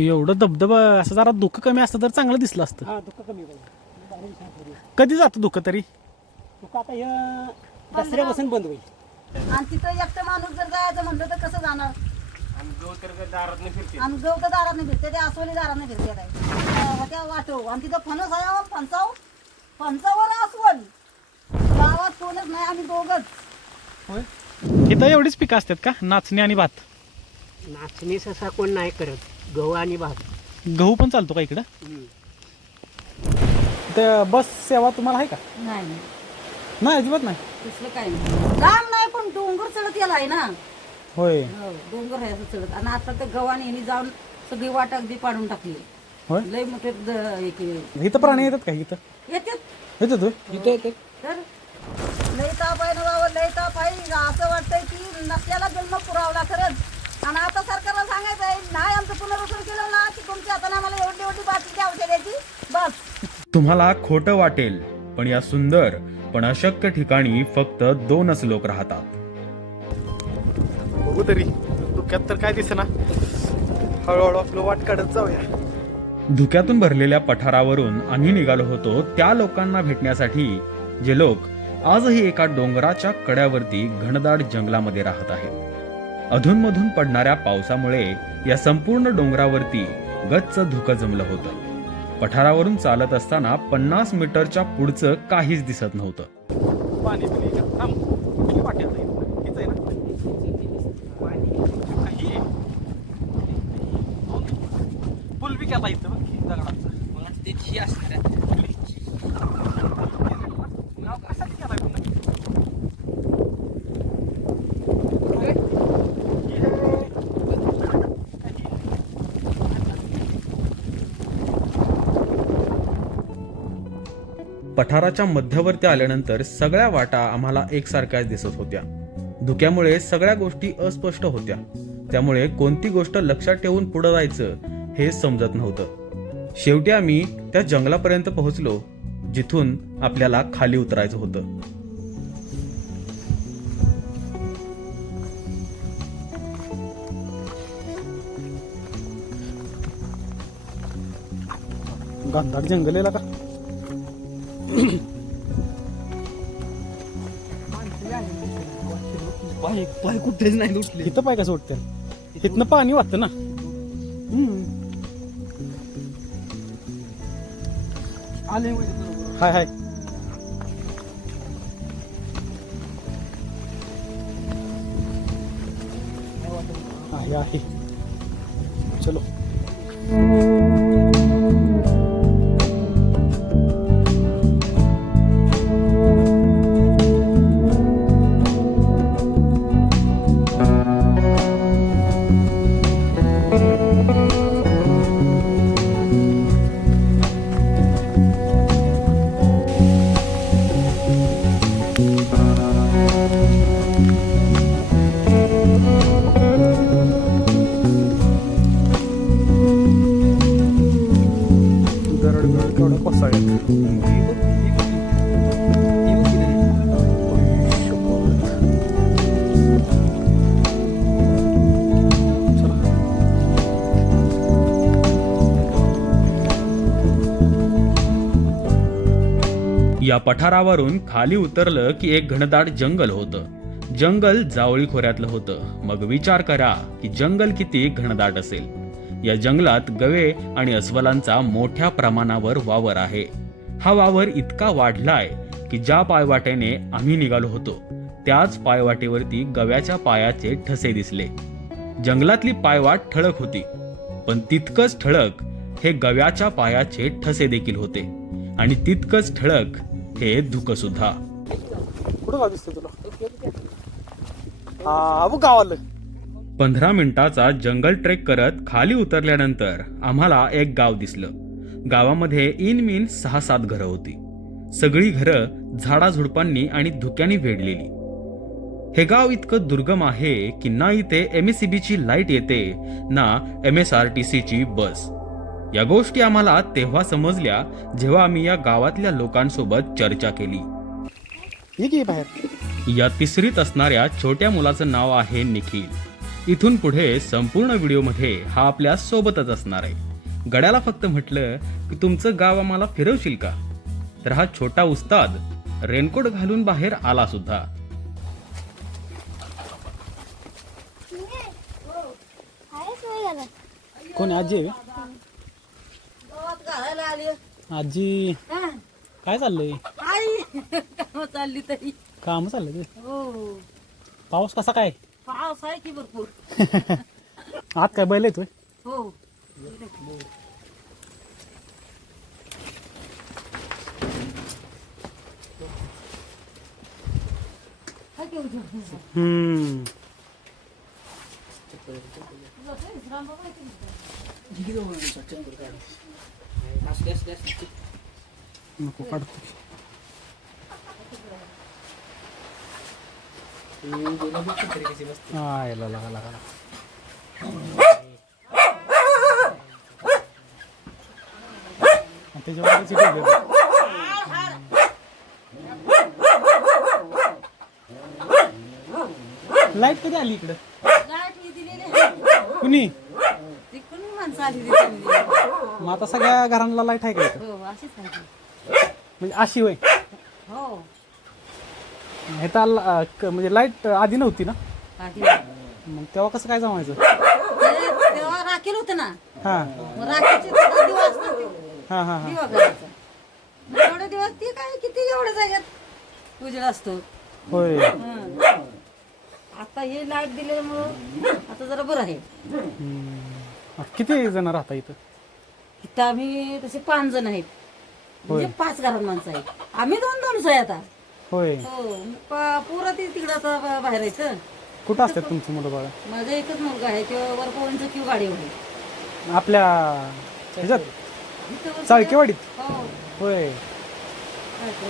एवढं धबधबा असं जरा दुःख कमी असतं तर चांगलं दिसलं असतं. हा दुःख कमी होईल कधी जातं दुःख तरी? दुःख आता हे दसऱ्यापासून बंद होईल. आणि तिथं एकटं माणूस जर जायचं म्हणलं तर कसं जाणार? आणि गव तर दारात नाही फिरते. ते आसवली दारात नाही फिरते. काय त्या वाटव आणि तिथं फणस आहे हो, फणसाव. फणसावर आसवल गावात कोणच नाही आम्ही दोघच. इथं एवढीच पिकं असतात का? नाचणी आणि भात. नाचणी ससा कोण नाही करत. गहू आणि भात. गहू पण चालतो का इकडं? ते बस सेवा तुम्हाला आहे का? नाही नाही. अजिबात नाही. दुसरं काही नाही. लांब नाही पण डोंगर चढत याला आहे ना. होय. हो, डोंगर आहे असं चढत. आणि आता तर गव्हाने यांनी जाऊन सगळी वाट अगदी पाडून टाकली. होय? लय मोठे द- हे केले. इथं प्राणी येतात का इथं? येतात. येतात होय? इथे येते तर लय ताप आहे ना बाबा लय ताप आहे. असं वाटतंय की नसल्याला जन्म पुरावला खरंच. आणि आता सरकारला सांगायचं आहे नाही आमचं पुनर्वसन केलं ना की तुमच्या हाताने आम्हाला एवढी एवढी औषधाची बस. तुम्हाला खोटं वाटेल पण या सुंदर पण अशक्य ठिकाणी फक्त दोनच लोक राहतात. बघू तरी डोक्यात तर काय दिसे ना हळूहळू आपलं वाट काढत जाऊया. धुक्यातून भरलेल्या पठारावरून आम्ही निघालो होतो त्या लोकांना भेटण्यासाठी जे लोक आजही एका डोंगराच्या कड्यावरती घनदाट जंगलामध्ये राहत आहेत. अधूनमधून पडणाऱ्या पावसामुळे या संपूर्ण डोंगरावरती गच्च धुकं जमलं होतं. पठारावरून चालत असताना पन्नास मीटरच्या पुढचं काहीच दिसत नव्हतं. पाणी पिणे का थांब. कुठली वाटी आता इथं? हीच आहे ना? काही आहे. पूल बी केला इथं बघ की दगडाचा नाव कशासाठी केलाय पुन्हा? पठाराच्या मध्यवर्ती आल्यानंतर सगळ्या वाटा आम्हाला एकसारख्याच दिसत होत्या. धुक्यामुळे सगळ्या गोष्टी अस्पष्ट होत्या. त्यामुळे कोणती गोष्ट लक्षात ठेवून पुढे जायचं हे समजत नव्हतं. शेवटी आम्ही त्या जंगलापर्यंत पोहोचलो जिथून आपल्याला खाली उतरायचं होतं. गांधार जंगल आहे का? पाय पाय कुठेच नाही उठले इथं पाय कसं वाटतं इथनं पाणी वाटतं ना. आले हाय हाय. आहे आहे. चलो. या पठारावरून खाली उतरलं की एक घनदाट जंगल होतं. जंगल जावळी खोऱ्यातलं होतं. मग विचार करा की जंगल किती घनदाट असेल. या जंगलात गवे आणि अस्वलांचा मोठ्या प्रमाणावर वावर आहे. हा वावर इतका वाढलाय की ज्या पायवाटेने आम्ही निघालो होतो त्याच पायवाटेवरती गव्याच्या पायाचे ठसे दिसले. जंगलातली पायवाट ठळक होती पण तितकंच ठळक हे गव्याच्या पायाचे ठसे देखील होते. आणि तितकंच ठळक हे धुक सुद्धा कुठं गाव दिसतं तुला? अबू गाव आलं पंधरा मिनिटाचा जंगल ट्रेक करत खाली उतरल्यानंतर आम्हाला एक गाव दिसलं. गावामध्ये इन मिन सहा सात घरं होती. सगळी घरं झाडाझुडपांनी आणि धुक्याने वेढलेली. हे गाव इतकं दुर्गम आहे की ना इथे एम एस ची लाइट येते ना एम एस आर टी ची बस. या गोष्टी आम्हाला तेव्हा समजल्या जेव्हा आम्ही या गावातल्या लोकांसोबत चर्चा केली. ये की बाहेर. या तिसरीत असणाऱ्या छोट्या मुलाचं नाव आहे निखिल. इथून पुढे संपूर्ण व्हिडिओमध्ये हा आपल्या सोबतच असणार आहे. गड्याला फक्त म्हटलं की तुमचं गाव आम्हाला फिरवशील का? तर हा छोटा उस्ताद रेनकोट घालून बाहेर आला सुद्धा. कोण आजी? आली आजी हा. काय चाललंय? आई कामं चालली तरी. काम चाललंय ते. हो. पाऊस कसा काय? पाऊस आहे की भरपूर. आत काय बैल येतोय हो? हम्म. नको काढतो. हा याला लागा लागा त्याच्यावर लाइट कधी आली इकडं? लाइट ही दिलेली आहे. कुणी? माणसं आली तिकडून. मग आता सगळ्या घरांना लाइट आहे का इथं? हो अशीच आहे ती. म्हणजे अशी वय हो. हे तर क- म्हणजे लाइट आधी नव्हती ना? आधी. मग तेव्हा कसं काय जमायचं? ते- तेव्हा राखेल होतं ना. हा. मग राखेचे थोडा ते हा हा हा. दिवा करायचा मग तेवढे दिवस ती काय किती एवढ्या जाग्यात उजेड असतो. होय. हं. आता हे लाइट दिल्यामुळं आता जरा बरं आहे. हम्म. किती जण राहता इथं? इथं आम्ही तसे पाच जण आहेत. म्हणजे पाच घरात माणसं आहेत. आम्ही दोन दोनच आहे आता. होय. हो प- पोरं ती तिकडं आता बा- बाहेर यायचं कुठं असतात तुमची मुलं बाळा? माझा एकच मुलगा आहे तो वर पवनचं किंवा गाडी आहे. आपल्या ह्याच्यात? चाळकेवाडीत? हो. होय.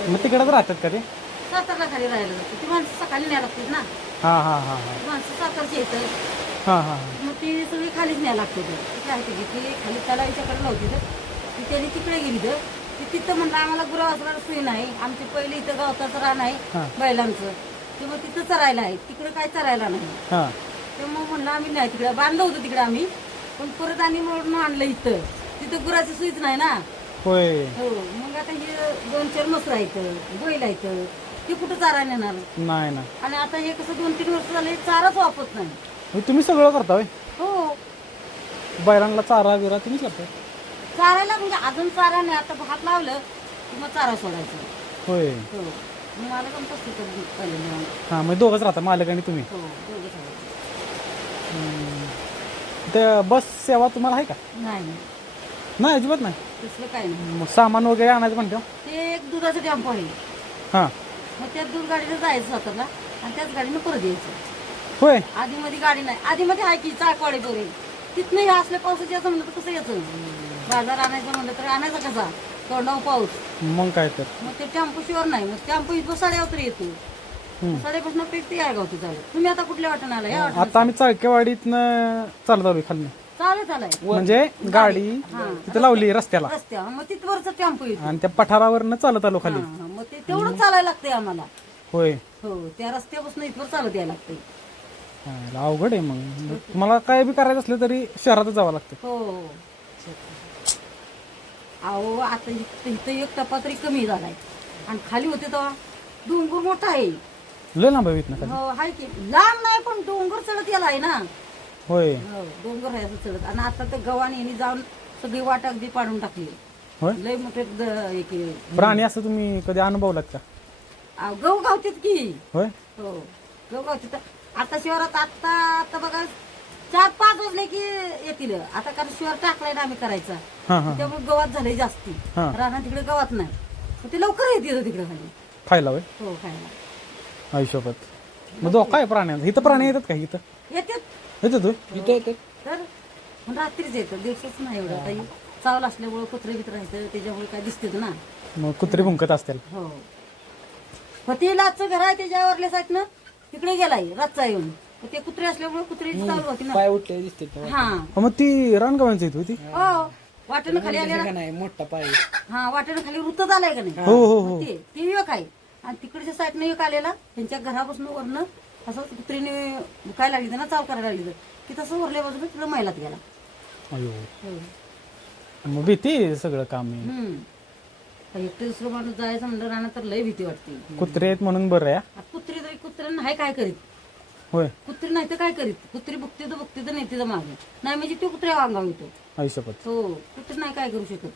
मग तिकडंच राहतात का ते? सातारला खाली राहायला जातं ती माणसं सकाळी न्यायला लागतात ना. हा हा हा हा. ती माणसं सातारची येतं हा हा मग ती सगळी खालीच न्यायला लागते ते. ती काय ते ती खाली त्याला विचारकडे नव्हती तर ती त्याने तिकडे गेली तर ती तिथं म्हणलं आम्हाला गुरु वाचणार सोय नाही. आमची पहिले इथं गावताचं रान आहे हा. बैलांचं. ते मग तिथं चरायला आहे. तिकडे काय चरायला नाही. हा. ते मग म्हणलं आम्ही नाही तिकडे. बांधलं होतं तिकडे आम्ही. पण परत आम्ही म्हणून आणलं इथं. तिथं गुराची सोयीच नाही ना. होय. हो. मग आता हे दोन चार मसर आहेत बैल आहेत. ते कुठं चारायला नेणार? नाही ना आणि आता हे कसं दोन तीन वर्ष झाले चाराच वापरत नाही. तुम्ही सगळं करता होय? हो. बैलांना चारा बिरा तुम्हीच करता? चारायला म्हणजे अजून चारा नाही आता भात लावलं की मग चारा सोडायचा. होय. हो. मग मला पण पहिले. हा मग दोघंच राहता मालक आणि तुम्ही? हो दोघं चालायचं. ते बस सेवा तुम्हाला आहे का? नाही नाही. नाही अजिबात नाही? तसलं काय नाही. मग सामान वगैरे आणायचं म्हणतो ते एक दुधाचं टेम्पो आहे. हा. मग त्या दूध गाडीनं जायचं स्वतःला आणि त्याच गाडीनं परत यायचं. होय. आधी मध्ये गाडी नाही. आधी मध्ये आहे की चाकवाडी पोरी तिथनं हे असल्या पावसाची असं म्हणलं तर कसं यायचं बाजार आणायचं म्हणलं तर आणायचा कसा? तोंडाव पाऊस. मग काय तर. मग ते टेम्पो शिवर नाही. मग टेम्पो इथं साड्यावर येतो. हम्म. साडेपासून पेटते आहे गावती चालू तुम्ही आता कुठल्या वाटण आला या वाटण आता आम्ही चाळकेवाडीतनं चालत आलोय खाली. चालत आलाय म्हणजे गाडी. तिथं लावली रस्त्याला. रस्त्यावर. मग तिथवरच टेम्पो येतो. आणि त्या पठारावरनं चालत आलो खाली. हा, मग ते तेवढं चालायला लागतंय आम्हाला. होय. हो त्या रस्त्यापासून इथवर चालत यायला लागतंय. हा, अवघड आहे मग. तुम्हाला काय बी करायचं असलं तरी शहरातच जावं लागतं. हो. अहो आता इथं इथं एक टप्पा तरी कमी झालाय. आणि खाली होते तेव्हा डोंगर मोठा आहे. लय लांब आहे इथनं खाली. हो हाय की. लांब नाही पण डोंगर चढत याला आहे ना. होय. हो डोंगर आहे असं चढत. आणि आता ते गव्हाने यांनी जाऊन सगळी वाट अगदी पाडून टाकली. होय? लय मोठे द- हे केले. प्राणी असं तुम्ही कधी अनुभवलात का? गहू गावतात की. होय? हो गहू गावतात आता शिवारात आता आता बघा चार पाच वाजले की येतील. आता कारण शिवार टाकलाय ना आम्ही करायचा. हा हा. त्यामुळे गवात झालंय जास्ती. हा. राहणार तिकडे गवात नाही. मग ते लवकर येते तिकडे खाली. खायला होय? हो खायला. आयुष्यात मग धोका आहे? प्राण्यांचा इथं प्राणी येतात का इथं? येतात. येतात होय? तर? मग रात्रीच येतं दिवसच नाही एवढं आता हे चावलं असल्यामुळं कुत्रे बित्र राहायचं त्याच्यामुळे काय दिसतेच ना. मग कुत्री भुंकत असतील. हो. मग ते लाचचं घर आहे त्याच्यावरल्या साईडनं तिकडे गेलाय रातचा येऊन. मग ते कुत्रे असल्यामुळे कुत्र्याची चालू होती ना. पाय उठले दिसते तेव्हा. हा. मग ती रानगावांची इथं होती हो. वाटेनं खाली आलेला का नाही मोठा पाय हा वाटेनं खाली वृत्त आलाय का नाही? हो हो हो. मग ते ते एक आहे. आणि तिकडच्या साईडनं एक आलेला त्यांच्या घरापासून वरनं असं कुत्रीने दुखायला लागली ना चाव करायला लागली की तसं उरल्या बाजूला तिकडं मैलात गेला. अयो. हो. मग भीती सगळं काम आहे. हम्म. आता एकटे दुसरं माणूस जायचं म्हणलं राहणं तर लय भीती वाटते. कुत्रे आहेत म्हणून बरं आहे. हा. आता कुत्री तरी कुत्र्यांना नाही काय करीत. होय. कुत्री नाही तर काय करीत? कुत्री बघते तर बघते तर नेते तर मागे. नाही म्हणजे तो कुत्र्या अंगावर येतो. आयुष्यपत हो कुत्री नाही काय करू शकत.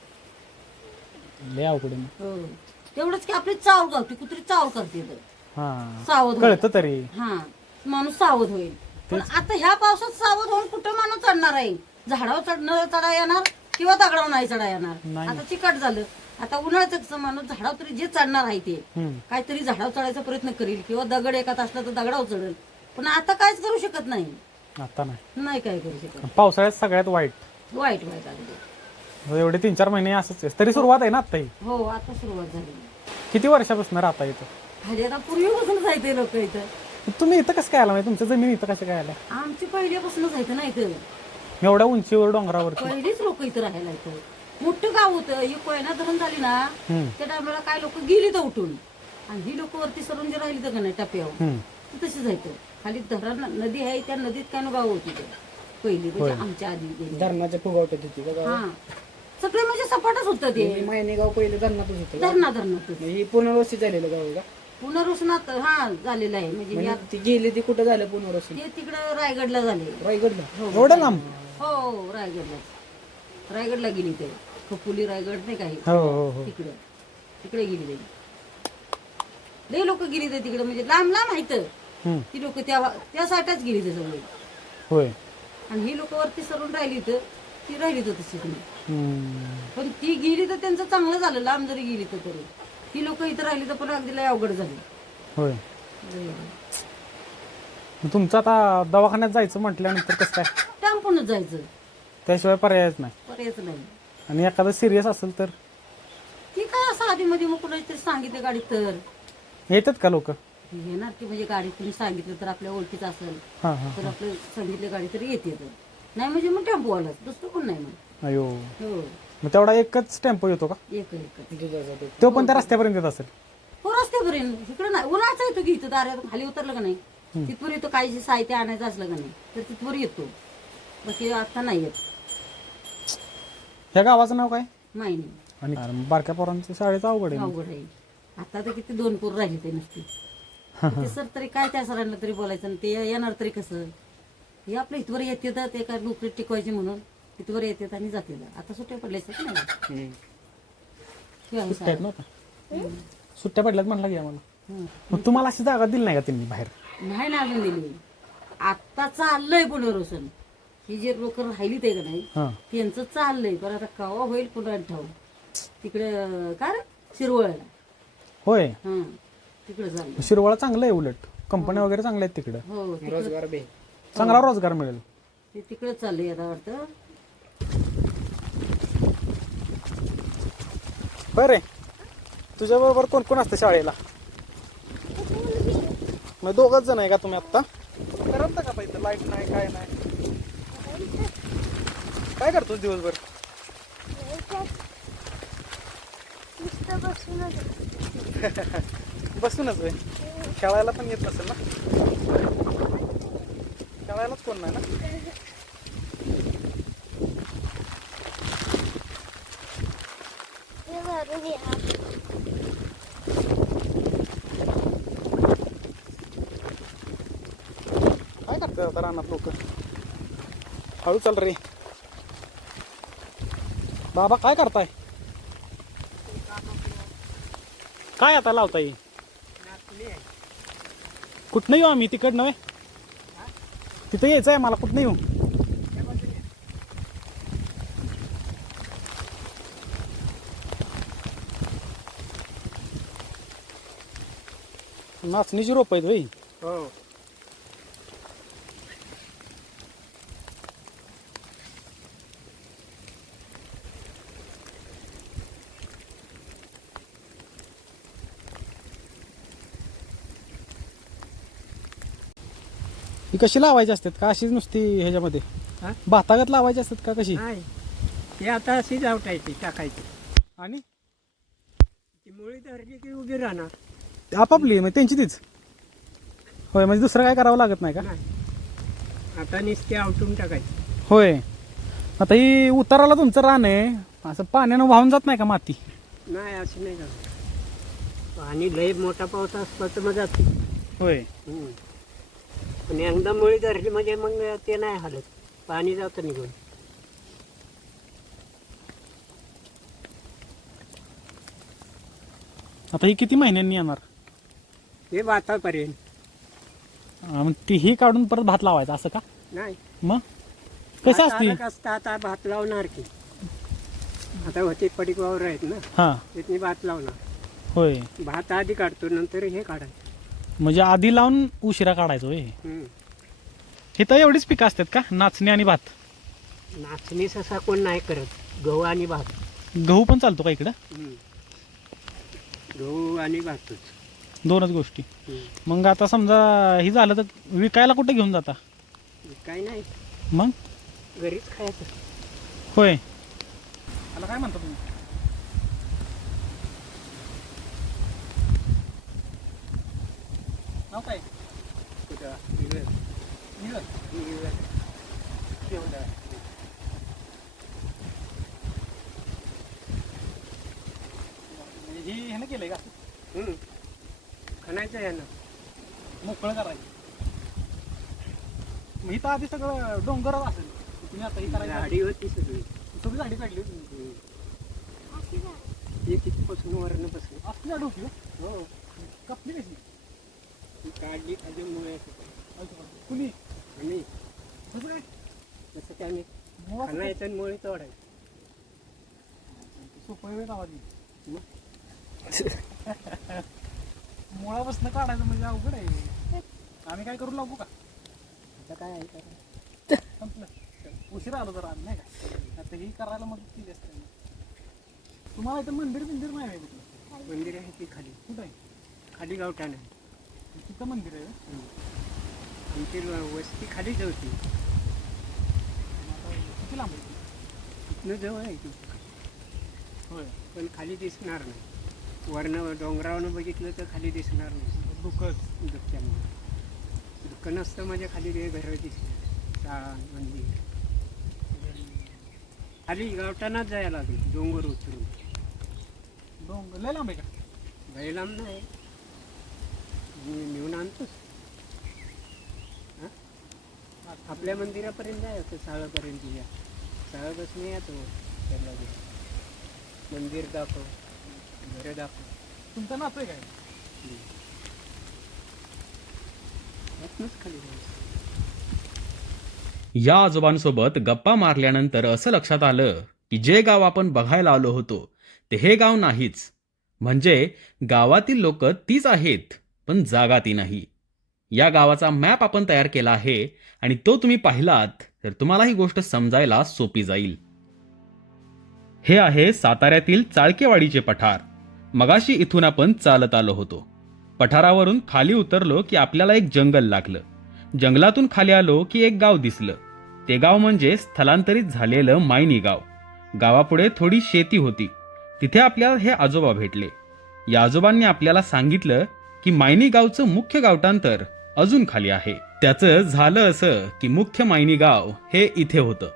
लय अवघड आहे मग. हो. तेवढंच की आपली चाव गावते कुत्री चाव करते तर. हा. सावध होईल. कळतं तरी. हा. माणूस सावध होईल. पण आता ह्या पावसात सावध होऊन कुठं माणूस चढणार आहे? झाडावर चढणं चढा येणार? किंवा दगडावर नाही चढा येणार. आता चिकट झालं. आता उन्हाळ्याचं माणूस झाडावर तरी जे चढणार आहे ते. काहीतरी झाडावर चढायचा प्रयत्न करील किंवा दगड एकात असला तर दगडावर चढेल. पण आता काहीच करू शकत नाही. आता नाही. नाही काय करू शकत. पावसाळ्यात सगळ्यात वाईट. वाईट वाईट अगदी. एवढे तीन चार महिने असंच आहे. तरी सुरुवात आहे ना आता ही? आता सुरुवात झाली. किती वर्षापासून राहता येतं हजे आता पूर्वीपासून जायचे लोक इथं. तुम्ही इथं कसं काय आला? म्हणजे तुमच्या जमीन इथं कसं काय आल्या? आमची पहिल्यापासूनच जायचं ना इथं. एवढ्या उंचीवर डोंगरावरती. पहिलीच लोक इथं राहायला इथं मोठं गाव होतं ही कोयना धरण झाली ना. त्या टायमाला काय लोक गेली तर उठून. आणि ही लोक वरती सरून जे राहिली तर का नाही टप्प्यावर हम्म. ती तशी जायचं खाली धरण नदी आहे त्या नदीत काय ना गाव होती ते. पहिली म्हणजे आमच्या आधी गेली. धरणाच्या फुगावट्यात होती? हा. सगळे म्हणजे सपाटच होतं ते. हे महिने गाव पहिले धरणातच होतं? धरणा धरणात ही पुनर्वसित झालेलं गाव आहे का? पुनर्वसनात हा झालेलं आहे. म्हणजे गेली ती कुठं झालं पुनर्वसित ते तिकडं रायगडला झाले. रायगडला? एवढं लांब? हो रायगडला रायगडला गेली ते. खपुली रायगड नाही काही हो? हो हो तिकडे. तिकडे गेली ते लई लोक गेली ते तिकडे. म्हणजे लांब लांब आहेत. ती लोक त्या त्या साठच गेली ते सगळे. होय. आणि ही लोक वरती सरून राहिली तर ती राहिली तर हम्म. पण ती गेली तर त्यांचं चांगलं झालं. लांब जरी गेली तर तरी. ही लोक इथं राहिली तर पण अगदी लय अवघड झाली. होय. तुमचं आता दवाखान्यात जायचं म्हटल्यानंतर कसं काय? टॅम्पूनच जायचं? त्याशिवाय पर्यायच नाही. पर्यायच नाही. आणि एखादं सिरियस असेल तर? ती काय असं आधी मध्ये मग कुणाची तरी सांगितलं गाडीत तर? येतात का लोक? येणार की म्हणजे गाडीत तुम्ही सांगितलं तर आपल्या ओळखीचं असेल. हा हा तर आपलं सांगितलं गाडी तरी येते तर. नाही म्हणजे मग टेम्पोवालाच दुसरं कोण नाही मग. अयो. हो. मग तेवढा एकच टेम्पो येतो का? एक एक. तो पण त्या रस्त्यापर्यंत येत असेल. हो रस्त्यापर्यंत. इकडं नाही. उन्हाचा येतो की इथं दारात. खाली उतरलं का नाही? तिथवर येतो. काही जे साहित्य आणायचं असलं का नाही? तर तिथवर येतो. बाकी आता नाही येत. ह्या गावाचं नाव काय? नाही नाही. आणि अरे बारक्या पोरांचं शाळेचं अवघड आहे अवघड आहे. आता तर किती दोन पूर राहिले ते नसते. ते सर तरी काय त्या सरांना तरी बोलायचं आणि ते येणार तरी कसं? हे आपलं इथवर येते तर ते काय नोकरीत टिकवायचे म्हणून इथवर येतात आणि जाते आता सुट्ट्या पडल्याच की नाही. हे आहे सुट्ट्या आहेत ना आता. सुट्ट्या पडल्यात म्हणलं की आम्हाला. हं. मग तुम्हाला अशी जागा दिली नाही का त्यांनी बाहेर? नाही ना अजून दिली. आता चाललंय पुनर्वसन ही जे लोक राहिली ते का नाही हा. त्यांचं चाललंय. पण आता कवा होईल पुन्हा ठाऊ तिकडे काय रे? शिरवळला. होय. हा. तिकडे चाललंय. शिरवाळा चांगलं आहे उलट. कंपन्या वगैरे चांगल्या आहेत तिकडं. हो तिकडे रोजगार बे. चांगला रोजगार मिळेल. ते तिकडे चाललंय आता वाटतं. बरे तुझ्या बरोबर कोण कोण असतं शाळेला? मग दोघच जण आहे का तुम्ही आत्ता? करमता का पाहिजे लाइट नाही काय नाही? काय करतोस दिवसभर? बसूनच आहे खेळायला पण येत नसेल ना? खेळायलाच कोण नाही ना? काय करतात आता रानात लोक? हळू चाल रे. बाबा काय करताय? काय आता लावताय? कुठनं येऊ आम्ही? तिकडनं व्हय? तिथं यायचं आहे मला कुठनं येऊ? नाचणीची रोप आहेत भाई हो. ही कशी लावायची असतात का अशीच नुसती ह्याच्यामध्ये? हा? भातागत लावायची असतात का कशी? नाही. ते आता अशी जावटायची टाकायची. आणि? ती मुळी धरली की उभी राहणार. आपापली मग त्यांची तीच. होय म्हणजे दुसरं काय करावं लागत नाही का? नाही. आता नुसते आवटून टाकायचे. होय. आता ही उताराला तुमचं रान आहे. असं पाण्यानं वाहून जात नाही का माती? नाही असं नाही का आणि लय मोठा पाऊस असला तर मग जाते. होय. हम्म. पण एकदा मुळी धरली म्हणजे मग ते नाही हालत. पाणी जातं निघून. आता ही किती महिन्यांनी येणार? हे भातापर्यंत मग ती ही काढून परत भात लावायचा असं का? नाही. मग? कसं भात असते? आलं का असतं आता भात लावणार की. आता होते पडीक वावर आहेत ना. हां. त्यातनी भात लावणार. होय. भात आधी काढतो नंतर हे काढायचं. म्हणजे आधी लावून उशिरा काढायचो होय. हम्म. हे तर एवढीच पिकं असतात का? नाचणी आणि भात. नाचणी ससा कोण नाही करत. गहू आणि भात. गहू पण चालतो का इकडं. गहू आणि भातच. दोनच गोष्टी. मग आता समजा ही झालं तर विकायला कुठे घेऊन जाता? काय नाही. मग? घरीच खायचं. होय. त्याला काय म्हणता तुम्ही? नाव काय? कुठं? इकडं. इकडं. तेवढं. ही ह्यानं केलंय का? हम्म. खणायचं आहे ना मोकळं करायचं. मग इथं आधी सगळं डोंगरच असेल. तुम्ही आता ही करायची झाडी होती सगळी. सगळी झाडी काढली होती. हम्म. हे कितीपासून वरण बसलं? असली झाडी होती हो. हो. कापली कशी? ती काढली त्याच्यामुळे कुणी? आणि कसं काय? तसं काय मुळात खणायचं आणि मुळे तोडायचं सोपं वेळ आवाज? मुळापासून काढायचं म्हणजे अवघड आहे. आम्ही काय करू लागू का? आता काय आहे? संपलं. उशिरा आलो जरा आम्ही नाही का? आता ही करायला मदत केली असते. तुम्हाला इथं मंदिर बिंदिर नाही आहे कुठलं मंदिर आहे ती खाली? कुठं आहे? खाली गावठाण आहे तिथं मंदिर आहे? आमची वस्ती खालीच होती आता किती लांब आहे इथनं जवळ आहे ती. होय. पण खाली दिसणार नाही. वरनं डोंगरावरनं बघितलं तर खाली दिसणार नाही. दुःखच दुःख्यामुळे दुःख नसतं माझ्या खाली ते घर दिसले. शाळा मंदिर. खाली गावठाणाच जायला लागेल डोंगर उतरून. डोंगर लय लांब आहे का? बैलाम नाही. मी नेऊन आणतोच. हा? आपल्या मंदिरापर्यंत जायचं साळापर्यंत या. साळापासून यातो त्याला बी. मंदिर दाखव. घरं दाखव. तुमचं नातं आहे काय? यातनंच खाली जायचं या आजोबांसोबत गप्पा मारल्यानंतर असं लक्षात आलं की जे गाव आपण बघायला आलो होतो ते हे गाव नाहीच. म्हणजे गावातील लोक तीच आहेत. पण जागा ती नाही. या गावाचा मॅप आपण तयार केला आहे आणि तो तुम्ही पाहिलात तर तुम्हाला ही गोष्ट समजायला सोपी जाईल. हे आहे साताऱ्यातील चाळकेवाडीचे पठार. मगाशी इथून आपण चालत आलो होतो. पठारावरून खाली उतरलो की आपल्याला एक जंगल लागलं. जंगलातून खाली आलो की एक गाव दिसलं. ते गाव म्हणजे स्थलांतरित झालेलं मायनी गाव. गावापुढे थोडी शेती होती. तिथे आपल्याला हे आजोबा भेटले. या आजोबांनी आपल्याला सांगितलं की मायनी गावचं मुख्य गावटांतर अजून खाली आहे. त्याचं झालं असं की मुख्य मायनी गाव हे इथे होतं.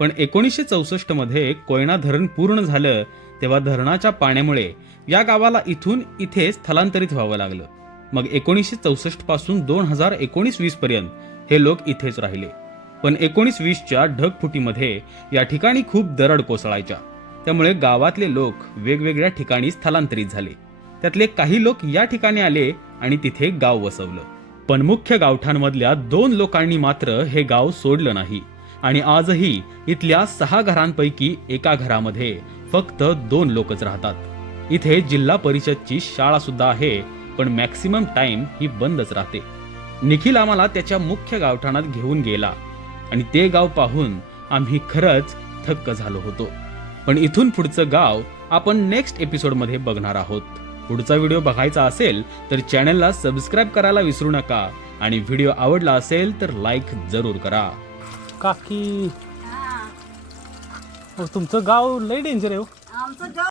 पण एकोणीसशे चौसष्टमध्ये कोयना धरण पूर्ण झालं तेव्हा धरणाच्या पाण्यामुळे या गावाला इथून इथे स्थलांतरित व्हावं लागलं. मग एकोणीसशे चौसष्टपासून दोन हजार एकोणीस वीस पर्यंत हे लोक इथेच राहिले. पण एकोणीस वीसच्या ढगफुटीमध्ये या ठिकाणी खूप दरड कोसळायच्या. त्यामुळे गावातले लोक वेगवेगळ्या ठिकाणी स्थलांतरित झाले. त्यातले काही लोक या ठिकाणी आले आणि तिथे गाव वसवलं. पण मुख्य गावठाणमधल्या दोन लोकांनी मात्र हे गाव सोडलं नाही. आणि आजही इथल्या सहा घरांपैकी एका घरामध्ये फक्त दोन लोकच राहतात. इथे जिल्हा परिषदची शाळा सुद्धा आहे पण मॅक्सिमम टाइम ही बंदच राहते. निखिल आम्हाला त्याच्या मुख्य गावठाणात घेऊन गेला आणि ते गाव पाहून आम्ही खरंच थक्क झालो होतो. पण इथून पुढचं गाव आपण नेक्स्ट एपिसोडमध्ये बघणार आहोत. पुढचा व्हिडिओ बघायचा असेल तर चॅनलला सबस्क्राईब करायला विसरू नका. आणि व्हिडिओ आवडला असेल तर लाईक जरूर करा. काकी. तुमचं गाव लय डेंजर आहे हो. आमचं गाव